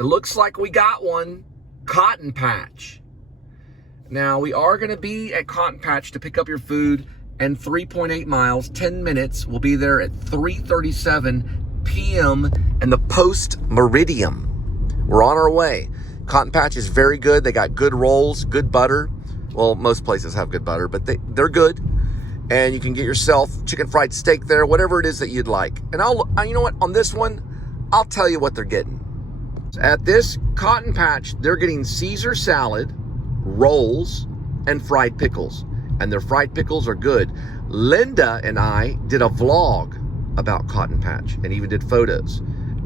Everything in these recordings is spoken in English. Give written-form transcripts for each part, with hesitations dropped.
It looks like we got one. Cotton Patch. Now, we are going to be at Cotton Patch to pick up your food, and 3.8 miles, 10 minutes. We'll be there at 3:37 p.m. in the post-meridium. We're on our way. Cotton Patch is very good. They got good rolls, good butter. Well, most places have good butter, but they're good. And you can get yourself chicken fried steak there, whatever it is that you'd like. And you know what? On this one, I'll tell you what they're getting. At this Cotton Patch, they're getting Caesar salad, rolls, and fried pickles. And their fried pickles are good. Linda and I did a vlog about Cotton Patch and even did photos.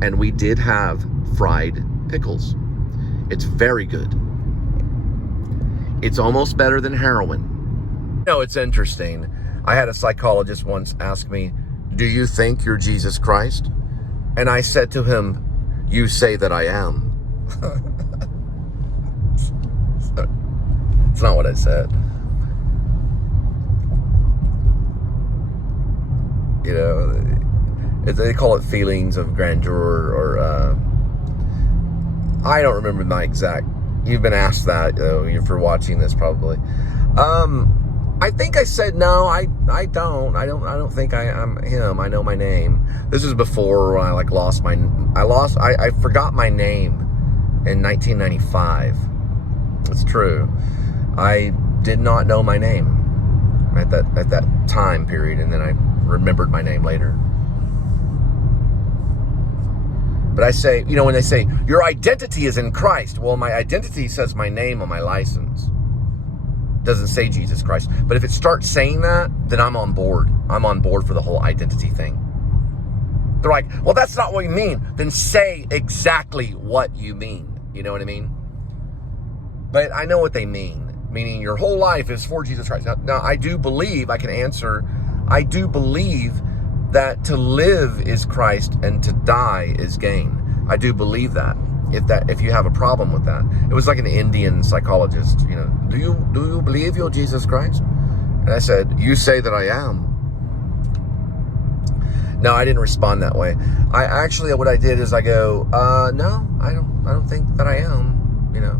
And we did have fried pickles. It's very good. It's almost better than heroin. You know, it's interesting. I had a psychologist once ask me, "Do you think you're Jesus Christ?" And I said to him, "You say that I am." It's not what I said. You know, they call it feelings of grandeur, or I don't remember my exact. You've been asked that for watching this probably. I think I said no. I don't. I don't think I'm him. I know my name. This is before I I forgot my name in 1995. It's true. I did not know my name at that time period, and then I remembered my name later. But I say, you know, when they say your identity is in Christ, well, my identity says my name on my license. Doesn't say Jesus Christ. But if it starts saying that, then I'm on board. I'm on board for the whole identity thing. They're like, well, that's not what you mean. Then say exactly what you mean. You know what I mean? But I know what they mean. Meaning your whole life is for Jesus Christ. Now I do believe, I can answer, I do believe that to live is Christ and to die is gain. I do believe that. If you have a problem with that. It was like an Indian psychologist, you know, do you believe you're Jesus Christ? And I said, you say that I am. No, I didn't respond that way. I actually, what I did is I go, no, I don't think that I am, you know,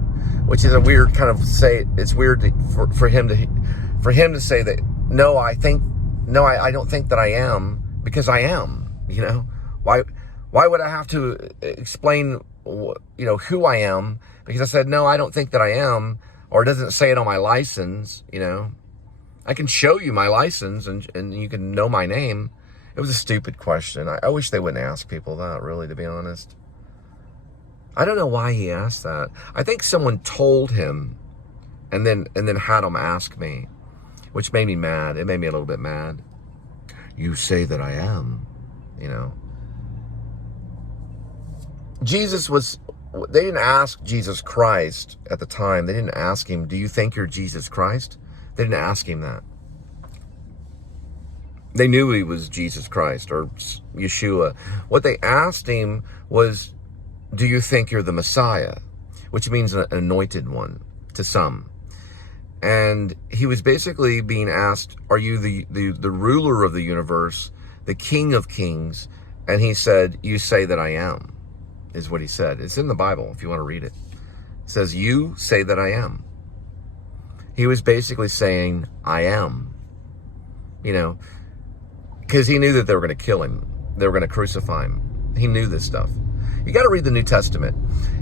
which is a weird kind of say. It's weird for him to say that, no, I don't think that I am, because I am, you know. Why would I have to explain, you know, who I am? Because I said, no, I don't think that I am, or it doesn't say it on my license, you know. I can show you my license and you can know my name. It was a stupid question. I wish they wouldn't ask people that, really, to be honest. I don't know why he asked that. I think someone told him and then had him ask me, which made me mad. It made me a little bit mad. You say that I am, you know. They didn't ask Jesus Christ at the time. They didn't ask him, do you think you're Jesus Christ? They didn't ask him that. They knew he was Jesus Christ or Yeshua. What they asked him was, do you think you're the Messiah? Which means an anointed one to some. And he was basically being asked, are you the ruler of the universe, the King of Kings? And he said, you say that I am, is what he said. It's in the Bible, if you want to read it. It says, you say that I am. He was basically saying, I am. You know, because he knew that they were going to kill him. They were going to crucify him. He knew this stuff. You got to read the New Testament.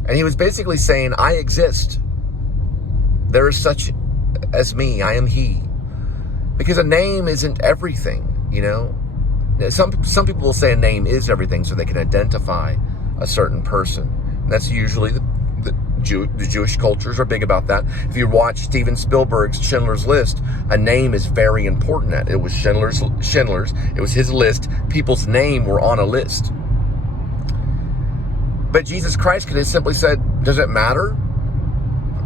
And he was basically saying, I exist. There is such as me. I am he. Because a name isn't everything, you know. Some people will say a name is everything so they can identify a certain person. And that's usually the Jewish cultures are big about that. If you watch Steven Spielberg's Schindler's List, a name is very important. It was Schindler's. It was his list. People's name were on a list. But Jesus Christ could have simply said, does it matter?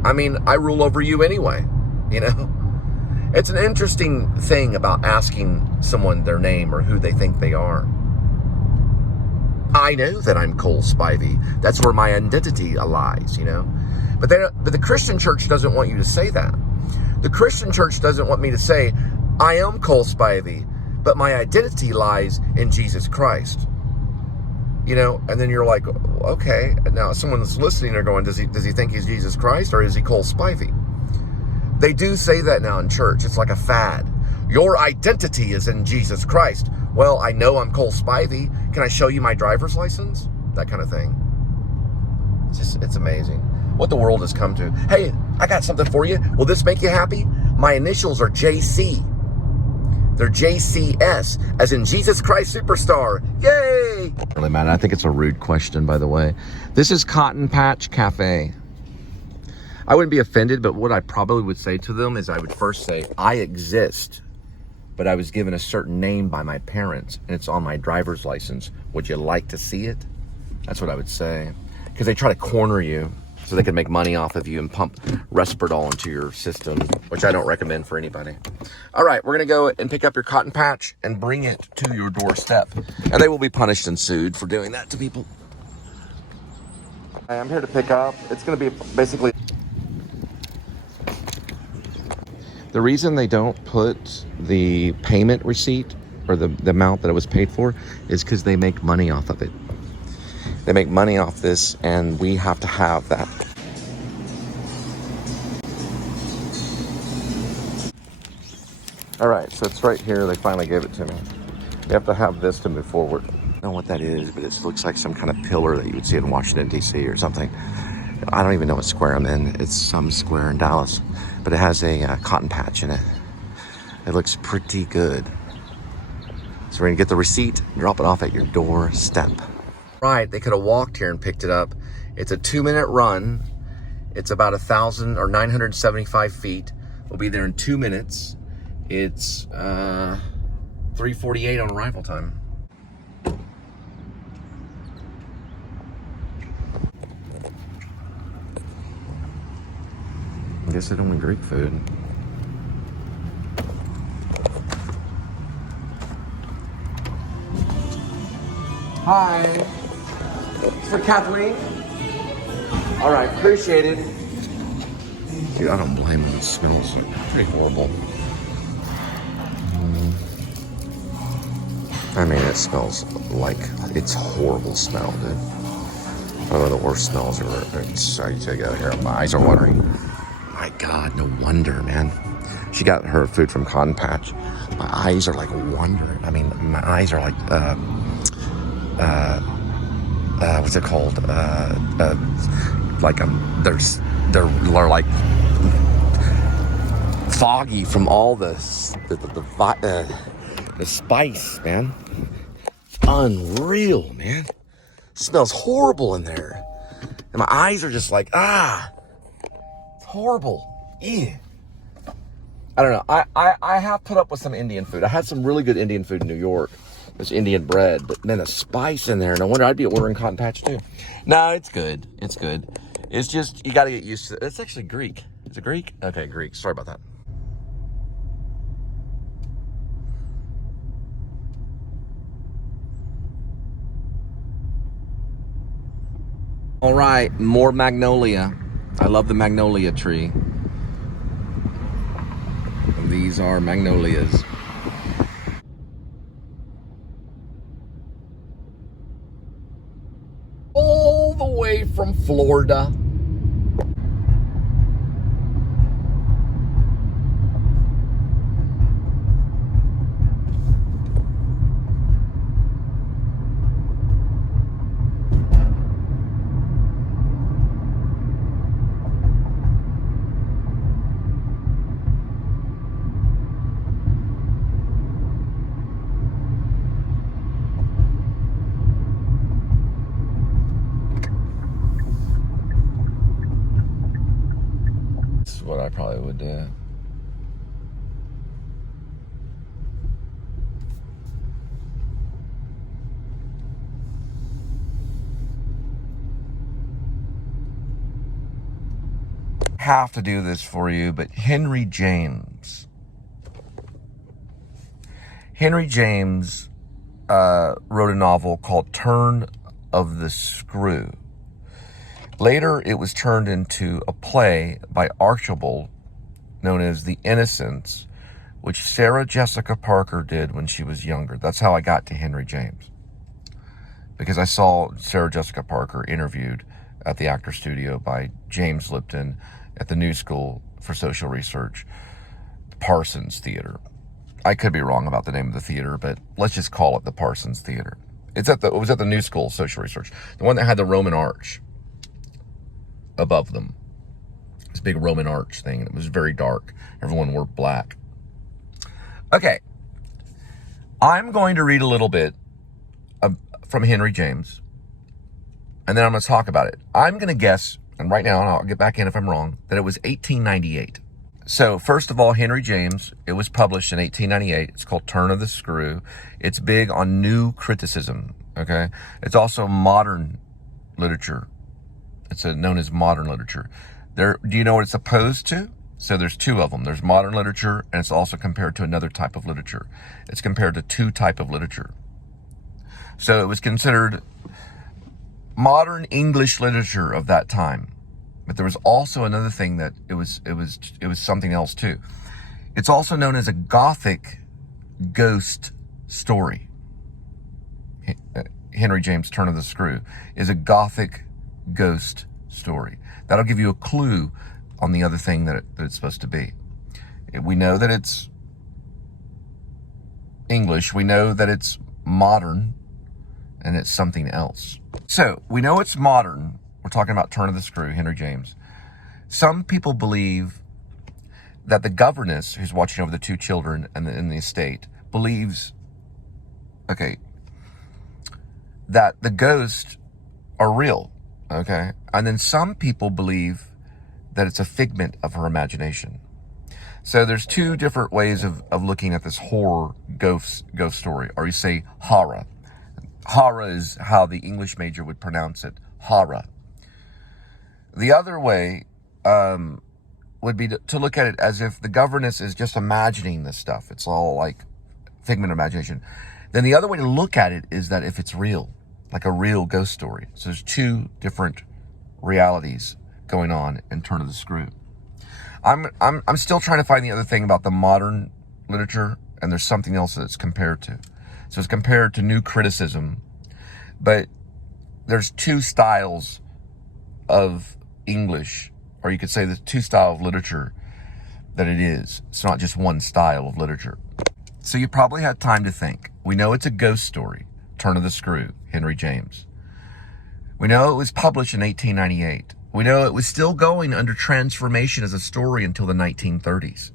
I mean, I rule over you anyway, you know? It's an interesting thing about asking someone their name or who they think they are. I know that I'm Cole Spivey. That's where my identity lies, you know? But the Christian church doesn't want you to say that. The Christian church doesn't want me to say, I am Cole Spivey, but my identity lies in Jesus Christ. You know, and then you're like, okay, now someone that's listening, they're going, does he think he's Jesus Christ, or is he Cole Spivey? They do say that now in church. It's like a fad. Your identity is in Jesus Christ. Well, I know I'm Cole Spivey. Can I show you my driver's license? That kind of thing. It's amazing what the world has come to. Hey, I got something for you. Will this make you happy? My initials are JC. They're JCS, as in Jesus Christ Superstar. Yay! Really mad. I think it's a rude question, by the way. This is Cotton Patch Cafe. I wouldn't be offended, but what I probably would say to them is I would first say, I exist, but I was given a certain name by my parents, and it's on my driver's license. Would you like to see it? That's what I would say. Because they try to corner you so they can make money off of you and pump Resperdal into your system, which I don't recommend for anybody. All right, we're going to go and pick up your cotton patch and bring it to your doorstep. And they will be punished and sued for doing that to people. I'm here to pick up. It's going to be basically... The reason they don't put the payment receipt or the amount that it was paid for is because they make money off of it. They make money off this, and we have to have that. All right, so it's right here. They finally gave it to me. You have to have this to move forward. I don't know what that is, but it looks like some kind of pillar that you would see in Washington, D.C. or something. I don't even know what square I'm in. It's some square in Dallas, but it has a cotton patch in it. It looks pretty good. So we're gonna get the receipt, drop it off at your doorstep. Right, they could have walked here and picked it up. It's a 2-minute run. It's about 1,000 or 975 feet. We'll be there in 2 minutes. It's 3:48 on arrival time. I guess they don't want Greek food. Hi. It's for Kathleen. All right, appreciate it. Dude, I don't blame them. It smells pretty horrible. I mean, it smells like it's horrible smell, dude. One of the worst smells ever. Sorry to get out of here. My eyes are watering. My God, no wonder, man. She got her food from Cotton Patch. My eyes are like wandering. I mean, my eyes are like, what's it called? They're like foggy from all the spice, man. It's unreal, man. It smells horrible in there. And my eyes are just like, it's horrible. Ew. I don't know. I have put up with some Indian food. I had some really good Indian food in New York. There's Indian bread, but man, the spice in there. No wonder I'd be ordering Cotton Patch too. No, it's good. It's good. It's just, you got to get used to it. It's actually Greek. Is it Greek? Okay, Greek. Sorry about that. All right, more magnolia. I love the magnolia tree. And these are magnolias. All the way from Florida. What I probably would do. Have to do this for you, but Henry James wrote a novel called Turn of the Screw. Later, it was turned into a play by Archibald known as The Innocents, which Sarah Jessica Parker did when she was younger. That's how I got to Henry James. because I saw Sarah Jessica Parker interviewed at the Actor Studio by James Lipton at the New School for Social Research, Parsons Theater. I could be wrong about the name of the theater, but let's just call it the Parsons Theater. It was at the New School of Social Research, the one that had the Roman arch above them. This big Roman arch thing. It was very dark. Everyone wore black. Okay. I'm going to read a little bit from Henry James, and then I'm going to talk about it. I'm going to guess, and right now, and I'll get back in if I'm wrong, that it was 1898. So, first of all, Henry James, it was published in 1898. It's called Turn of the Screw. It's big on new criticism, okay? It's also modern literature. It's known as modern literature. Do you know what it's opposed to? So there's two of them. There's modern literature, and it's also compared to another type of literature. It's compared to two types of literature. So it was considered modern English literature of that time. But there was also another thing that it was something else too. It's also known as a Gothic ghost story. Henry James' Turn of the Screw is a Gothic ghost story. That'll give you a clue on the other thing that it's supposed to be. We know that it's English. We know that it's modern, and it's something else. So we know it's modern. We're talking about Turn of the Screw, Henry James. Some people believe that the governess who's watching over the two children in the estate believes, okay, that the ghosts are real, okay? And then some people believe that it's a figment of her imagination. So there's two different ways of looking at this horror ghost story, or you say horror. Horror is how the English major would pronounce it, horror. The other way would be to look at it as if the governess is just imagining this stuff. It's all like figment of imagination. Then the other way to look at it is that if it's real, like a real ghost story. So there's two different realities going on in Turn of the Screw. I'm still trying to find the other thing about the modern literature, and there's something else that it's compared to. So it's compared to new criticism, but there's two styles of English, or you could say the two style of literature that it is. It's not just one style of literature. So you probably had time to think. We know it's a ghost story, Turn of the Screw, Henry James. We know it was published in 1898. We know it was still going under transformation as a story until the 1930s.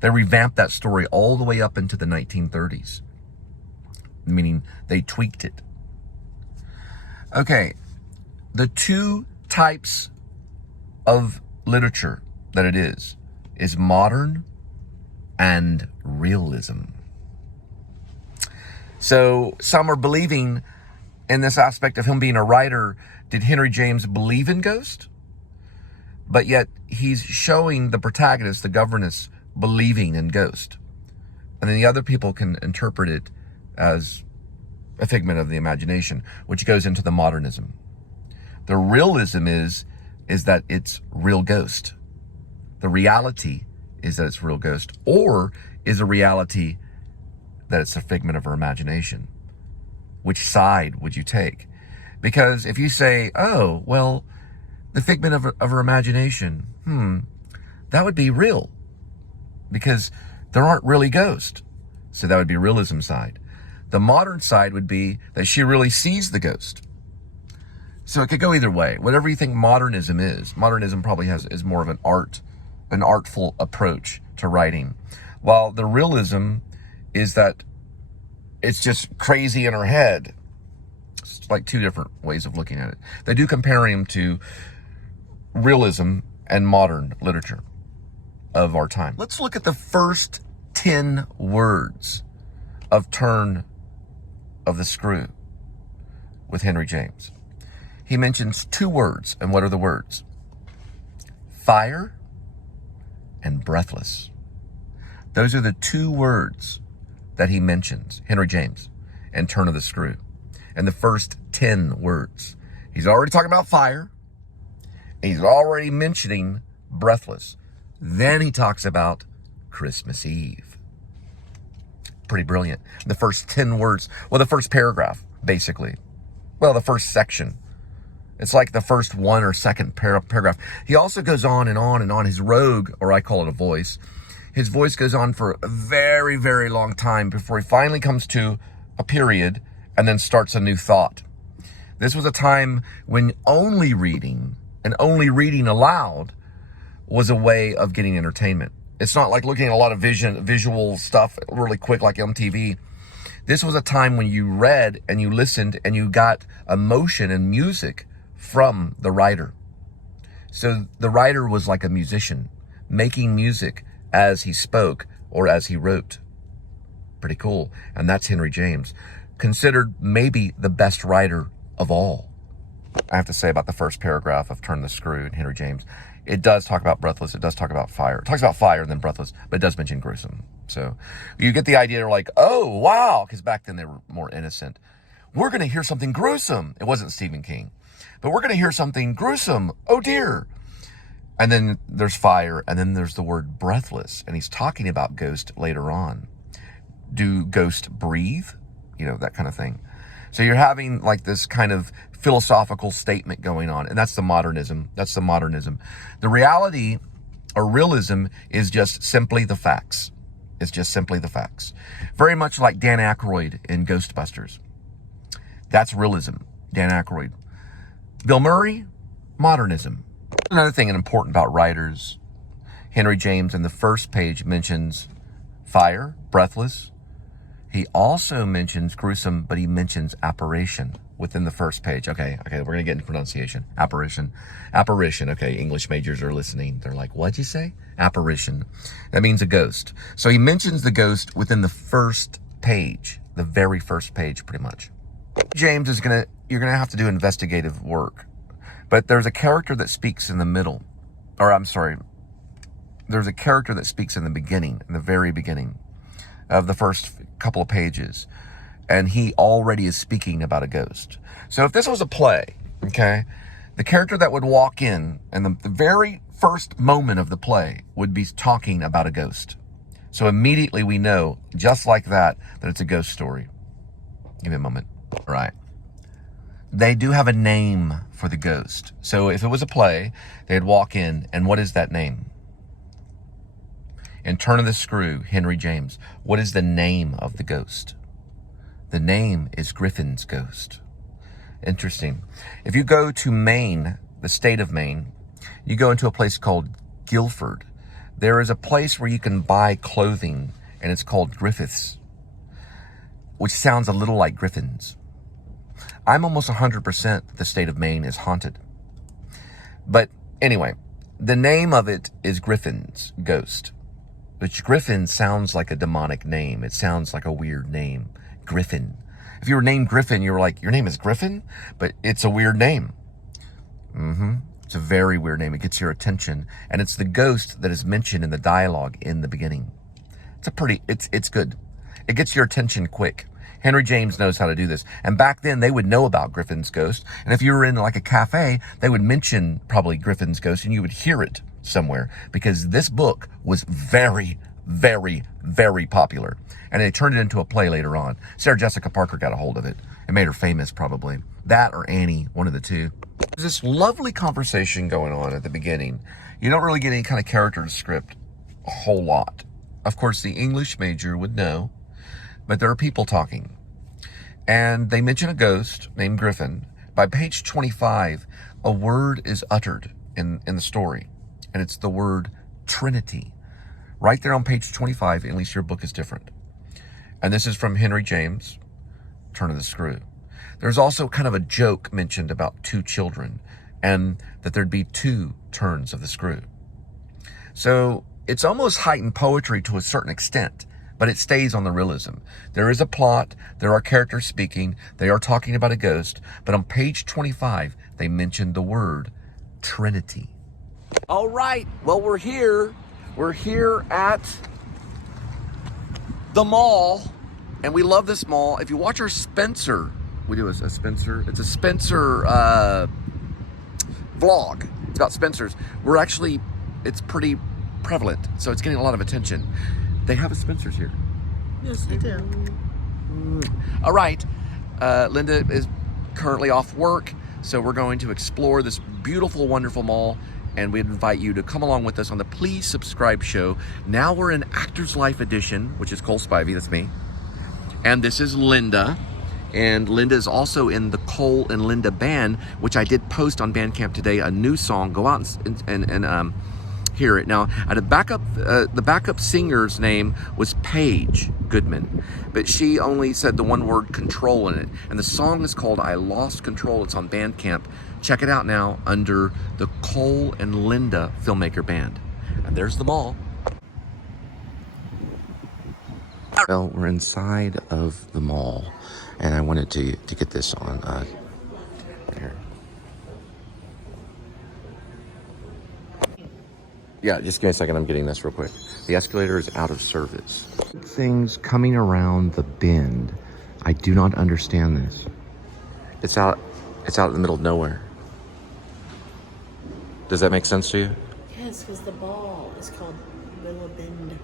They revamped that story all the way up into the 1930s, meaning they tweaked it. Okay, the two types of literature that it is modern and realism. So some are believing in this aspect of him being a writer. Did Henry James believe in ghosts? But yet he's showing the protagonist, the governess, believing in ghosts. And then the other people can interpret it as a figment of the imagination, which goes into the modernism. The realism is that it's real ghost. The reality is that it's real ghost, or is a reality that it's a figment of her imagination. Which side would you take? Because if you say, oh, well, the figment of her imagination, that would be real. Because there aren't really ghosts. So that would be realism side. The modern side would be that she really sees the ghost. So it could go either way. Whatever you think modernism is, modernism probably is more of an artful approach to writing. While the realism is that it's just crazy in her head. It's like two different ways of looking at it. They do compare him to realism and modern literature of our time. Let's look at the first 10 words of Turn of the Screw with Henry James. He mentions two words, and what are the words? Fire and breathless. Those are the two words that he mentions, Henry James, and Turn of the Screw. And the first 10 words. He's already talking about fire. He's already mentioning breathless. Then he talks about Christmas Eve. Pretty brilliant. The first 10 words, well, the first paragraph, basically, well, the first section. It's like the first one or second paragraph. He also goes on and on and on. His rogue, or I call it a voice, his voice goes on for a very, very long time before he finally comes to a period and then starts a new thought. This was a time when only reading and only reading aloud was a way of getting entertainment. It's not like looking at a lot of visual stuff really quick like MTV. This was a time when you read and you listened and you got emotion and music from the writer. So the writer was like a musician, making music as he spoke or as he wrote. Pretty cool. And that's Henry James, considered maybe the best writer of all. I have to say about the first paragraph of Turn the Screw in Henry James, it does talk about breathless, it does talk about fire. It talks about fire and then breathless, but it does mention gruesome. So you get the idea, they're like, oh, wow, because back then they were more innocent. We're going to hear something gruesome. It wasn't Stephen King, but we're going to hear something gruesome. Oh, dear. And then there's fire, and then there's the word breathless, and he's talking about ghost later on. Do ghosts breathe? You know, that kind of thing. So you're having like this kind of philosophical statement going on, and that's the modernism. That's the modernism. The reality or realism is just simply the facts. It's just simply the facts. Very much like Dan Aykroyd in Ghostbusters. That's realism, Dan Aykroyd. Bill Murray, modernism. Another thing important about writers, Henry James in the first page mentions fire, breathless. He also mentions gruesome, but he mentions apparition within the first page. Okay, we're going to get into pronunciation. Apparition. Okay, English majors are listening. They're like, what'd you say? Apparition. That means a ghost. So he mentions the ghost within the first page, the very first page, pretty much. James is you're going to have to do investigative work. But there's a character that speaks in the middle. Or I'm sorry. There's a character that speaks in the beginning, in the very beginning of the first couple of pages, and he already is speaking about a ghost. So if this was a play, okay, the character that would walk in and the very first moment of the play would be talking about a ghost. So immediately we know, just like that it's a ghost story. Give me a moment. All right. They do have a name for the ghost. So if it was a play, they'd walk in, and what is that name? In Turn of the Screw, Henry James, what is the name of the ghost? The name is Griffin's Ghost. Interesting. If you go to Maine, the state of Maine, you go into a place called Guilford. There is a place where you can buy clothing, and it's called Griffiths, which sounds a little like Griffins. I'm almost 100% the state of Maine is haunted. But anyway, the name of it is Griffin's Ghost. Which Griffin sounds like a demonic name. It sounds like a weird name. Griffin. If you were named Griffin, you were like, your name is Griffin? But it's a weird name. It's a very weird name. It gets your attention. And it's the ghost that is mentioned in the dialogue in the beginning. It's good. It gets your attention quick. Henry James knows how to do this. And back then, they would know about Griffin's Ghost. And if you were in like a cafe, they would mention probably Griffin's Ghost, and you would hear it somewhere, because this book was very, very, very popular. And they turned it into a play later on. Sarah Jessica Parker got a hold of it. It made her famous, probably. That or Annie, one of the two. There's this lovely conversation going on at the beginning. You don't really get any kind of character to script a whole lot. Of course, the English major would know, but there are people talking. And they mention a ghost named Griffin. By page 25, a word is uttered in the story. And it's the word Trinity. Right there on page 25, at least your book is different. And this is from Henry James, Turn of the Screw. There's also kind of a joke mentioned about two children, and that there'd be two turns of the screw. So it's almost heightened poetry to a certain extent, but it stays on the realism. There is a plot, there are characters speaking, they are talking about a ghost, but on page 25, they mentioned the word Trinity. All right, well, we're here. We're here at the mall, and we love this mall. If you watch our Spencer, we do a Spencer. It's a Spencer vlog. It's about Spencer's. It's pretty prevalent, so it's getting a lot of attention. They have a Spencer's here. Yes, they do. All right, Linda is currently off work, so we're going to explore this beautiful, wonderful mall, and we invite you to come along with us on the Please Subscribe show. Now we're in Actors Life Edition, which is Cole Spivey, that's me. And this is Linda. And Linda is also in the Cole and Linda Band, which I did post on Bandcamp today, a new song. Go out and hear it. Now, the backup singer's name was Paige Goodman, but she only said the one word control in it. And the song is called I Lost Control. It's on Bandcamp. Check it out now under the Cole and Linda Filmmaker Band. And there's the mall. Well, we're inside of the mall, and I wanted to get this on here. Yeah, just give me a second. I'm getting this real quick. The escalator is out of service. Things coming around the bend. I do not understand this. It's out in the middle of nowhere. Does that make sense to you? Yes, because the ball is called Willow Bend.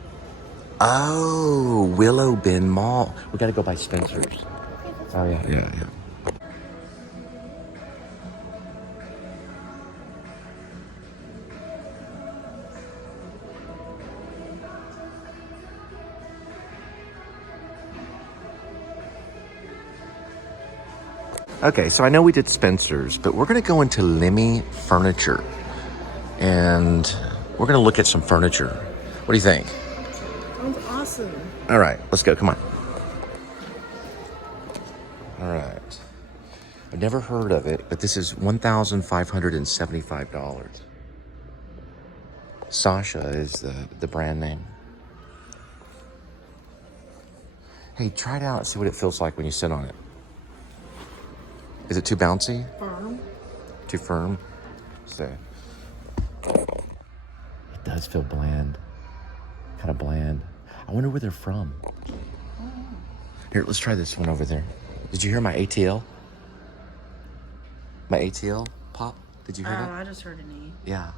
Oh, Willow Bend Mall. We got to go by Spencer's. Oh, yeah. Yeah. Okay, so I know we did Spencer's, but we're going to go into Lemy Furniture, and we're going to look at some furniture. What do you think? Sounds awesome. All right, let's go. Come on. All right. I've never heard of it, but this is $1,575. Sasha is the brand name. Hey, try it out and see what it feels like when you sit on it. Is it too bouncy? Firm. Too firm? So it does feel bland. Kind of bland. I wonder where they're from. Here, let's try this one over there. Did you hear my ATL? My ATL pop? Did you hear that? I just heard an E. Yeah.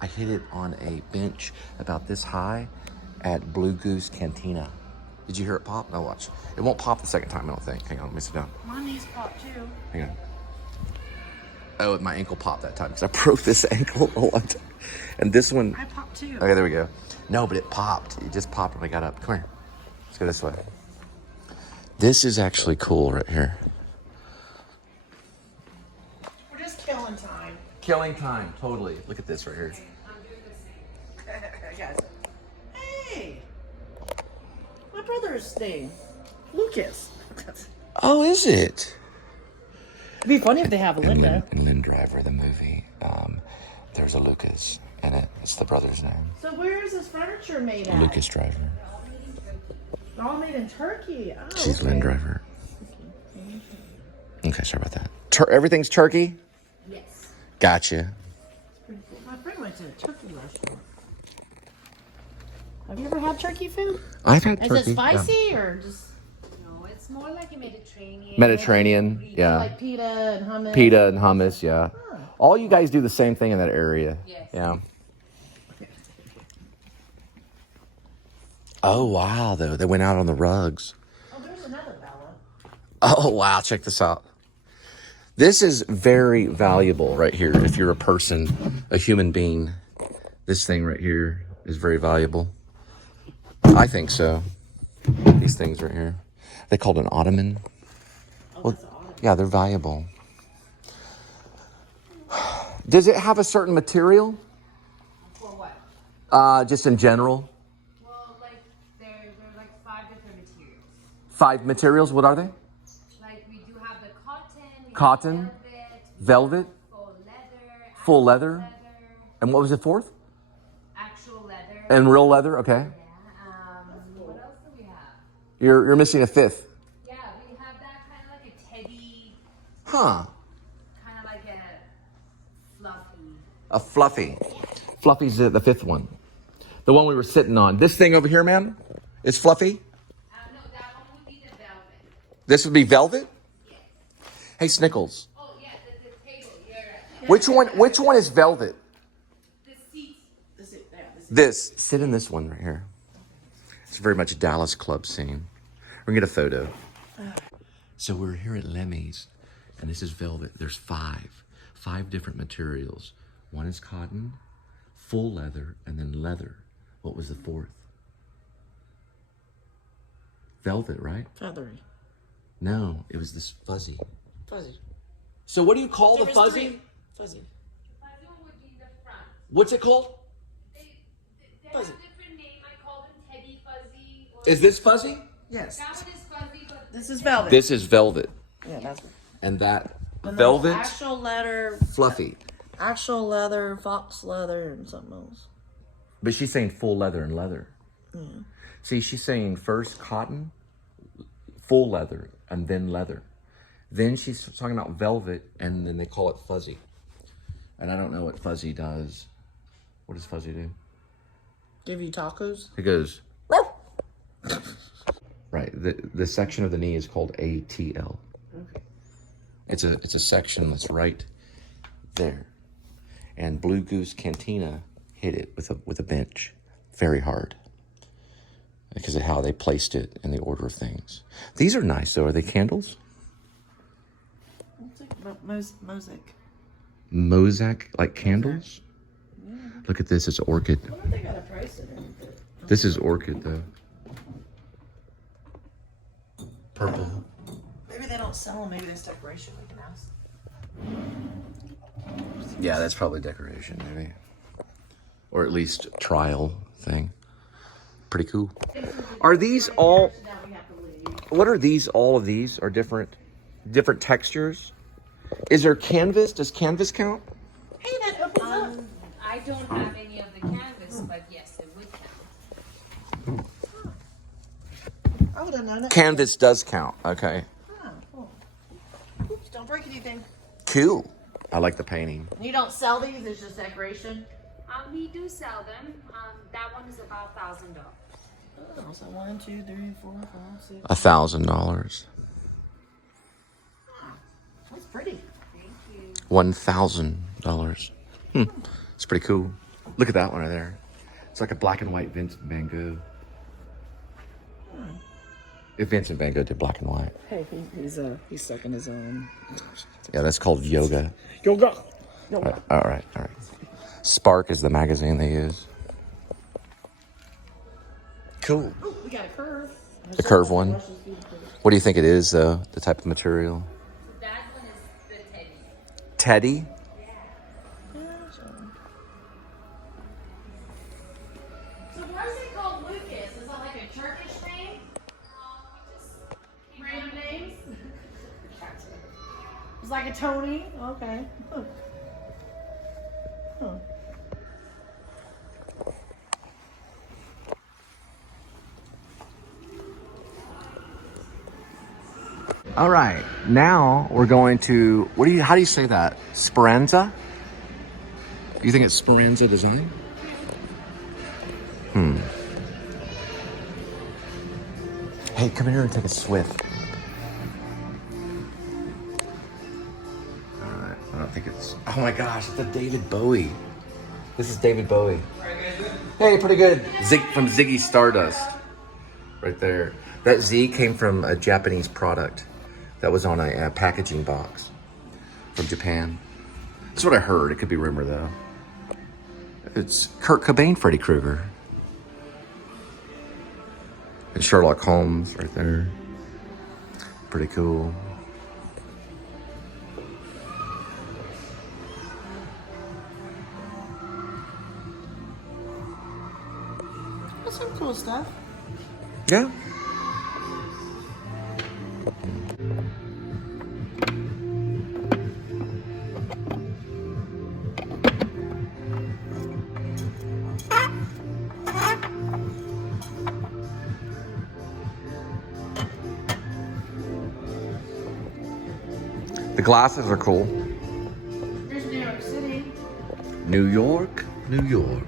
I hit it on a bench about this high at Blue Goose Cantina. Did you hear it pop? No, watch. It won't pop the second time, I don't think. Hang on, let me sit down. My knees pop too. Hang on. Oh, my ankle popped that time because I broke this ankle a long time. And this one... I popped too. Okay, there we go. No, but it popped. It just popped when I got up. Come here. Let's go this way. This is actually cool right here. We're just killing time. Killing time, totally. Look at this right here. Yes. Hey! My brother's name, Lucas. Oh, is it? It'd be funny if they have a Linda. In Lynn Driver, the movie, there's a Lucas in it. It's the brother's name. So where is this furniture made at? Lucas Driver. They're all made in Turkey. Oh, She's okay. Lynn Driver. Okay, sorry about that. Everything's turkey? Yes. Gotcha. My friend went to a turkey restaurant. Have you ever had turkey food? I've had turkey. Is it spicy or just... No, it's more like a Mediterranean. Mediterranean, yeah. Like pita and hummus? Pita and hummus, yeah. Huh. All you guys do the same thing in that area. Yes. Yeah. Oh, wow, though. They went out on the rugs. Oh, there's another Bella. Oh, wow. Check this out. This is very valuable right here. If you're a person, a human being, this thing right here is very valuable. I think so. These things right here. They called an ottoman. Oh, Well, that's an ottoman. yeah, they're valuable. Does it have a certain material? For what? Just in general? Well, like, they're like 5 different materials. 5 materials, what are they? Like, we do have the cotton. We Cotton, have velvet, full leather. full leather. leather. And what was the 4th? Actual leather. And real leather, okay. Yeah. What else do we have? You're missing a 5th. Yeah, we have that kind of like a teddy, Huh. kind of like a fluffy. A fluffy. Fluffy's the 5th one. The one we were sitting on. This thing over here, ma'am, is fluffy? No, that one would be the velvet. This would be velvet? Yes. Hey, Snickles. Oh, yeah, the table. You're right. Which one is velvet? The seat. This. Sit in this one right here. It's very much a Dallas club scene. We're going to get a photo. So we're here at Lemy's. And this is velvet. There's five different materials. One is cotton, full leather, and then leather. What was the fourth? Velvet, right? Feathery. No, it was this fuzzy. Fuzzy. So what do you call There the was fuzzy? three. Fuzzy. Fuzzy one would be the front. What's it called? They Fuzzy. have a different name. I call them Teddy Fuzzy. Or Is this fuzzy? Yes. that one is fuzzy, but This is velvet. This is velvet. Yeah, that's And that and velvet, Actual leather, fluffy. actual leather, fox leather, and something else. But she's saying full leather and leather. Mm. See, she's saying first cotton, full leather, and then leather. Then she's talking about velvet, and then they call it fuzzy. And I don't know what fuzzy does. What does fuzzy do? Give you tacos? It goes, right. The section of the knee is called ATL. Okay. It's a section that's right there. And Blue Goose Cantina hit it with a bench very hard because of how they placed it in the order of things. These are nice though. Are they candles? It's like mosaic. Mosaic, like candles? Yeah. Look at this, it's orchid. I wonder if they got a price in it. This is orchid though. Purple. Maybe they don't sell them. Maybe that's decoration. We can ask. Yeah, that's probably decoration maybe. Or at least trial thing. Pretty cool. Are these all, what are these, all of these are different textures? Is there canvas? Does canvas count? Hey, that opens up. I don't have any of the canvas, but yes, it would count. I would have known it. Canvas does count, okay. Oh, cool. Oops, don't break anything. Cool. I like the painting. You don't sell these, it's just decoration? We do sell them. That one is about $1,000. Oh, so 1, 2, 3, 4, 5, 6. $1,000. That's pretty. Thank you. $1,000. It's pretty cool. Look at that one right there. It's like a black and white Vincent Van Gogh. If Vincent Van Gogh did black and white. Hey, he's stuck in his own. Yeah, that's called yoga. Yoga. All right. Spark is the magazine they use. Cool. Oh, we got a curve. The curve one. What do you think it is, though? The type of material? That one is the Teddy. Teddy? So why is it called Lucas? Is that like a Turkish name? Random names? It's like a Tony? Okay. Huh. All right, now we're going to, how do you say that? Speranza? You think it's Speranza design? Hey, come here and take a swift. All right, I don't think it's, oh my gosh, it's a David Bowie. This is David Bowie. Hey, pretty good. From Ziggy Stardust. Right there. That Z came from a Japanese product that was on a packaging box from Japan. That's what I heard. It could be rumor, though. It's Kurt Cobain, Freddy Krueger. And Sherlock Holmes right there. Pretty cool. That's some cool stuff. Yeah. The glasses are cool. Here's New York City. New York, New York.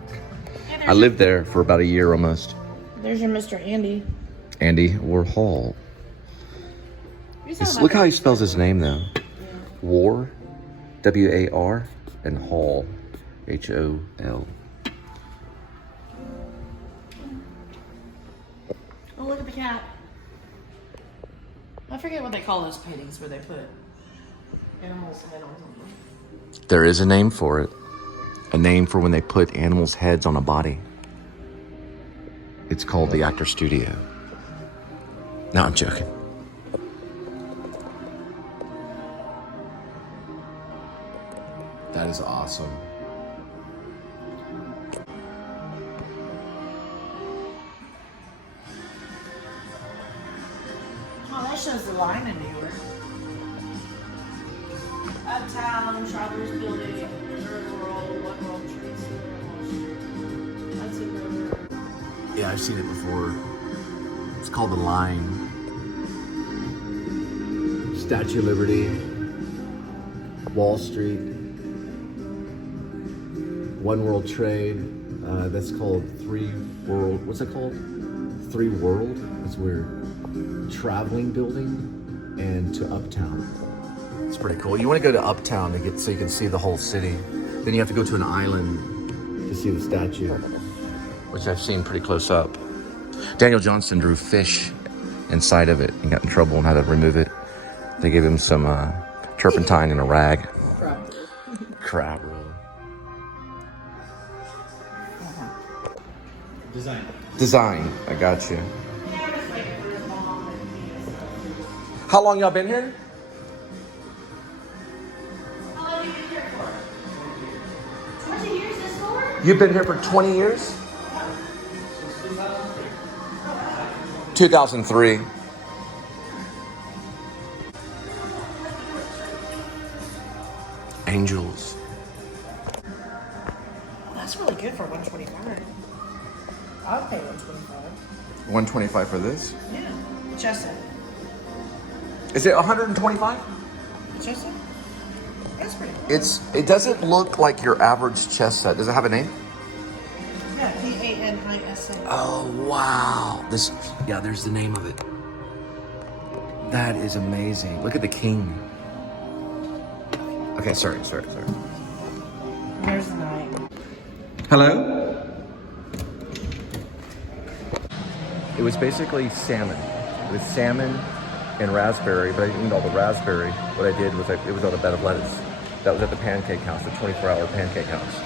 Hey, I lived there for about a year almost. There's your Mr. Andy. Andy Warhol. Look how he spells his name, though. Yeah. War, W-A-R, and Hall, H-O-L. Oh, look at the cat. I forget what they call those paintings where they put animals' head on something. There is a name for it. A name for when they put animals' heads on a body. It's called the actor studio. No, I'm joking. That is awesome. Oh, that shows the line in New York. Uptown, Shoppers Building, Third World, One World Trade Center, Hudson River. Yeah, I've seen it before. It's called The Line. Statue of Liberty, Wall Street, One World Trade. That's called Three World. What's that called? Three World. That's weird. Traveling Building and to Uptown. It's pretty cool. You want to go to Uptown to get so you can see the whole city. Then you have to go to an island to see the statue, which I've seen pretty close up. Daniel Johnston drew fish inside of it and got in trouble and had to remove it. They gave him some turpentine and a rag. Crab roll. Design. I got you. How long y'all been here? How long have you been here for? 20 years this store? You've been here for 20 years? 2003. Angels. That's really good for 125. I'll pay 125. 125 for this? Yeah. Chestnut. Is it 125? Chestnut? That's pretty cool. It doesn't look like your average chess set. Does it have a name? Yeah, PANISA. Oh wow. There's the name of it. That is amazing. Look at the king. Okay, sorry. There's the knight. Hello? It was basically salmon. It was salmon and raspberry, but I didn't eat all the raspberry. What I did was it was on a bed of lettuce. That was at the pancake house, the 24-hour pancake house.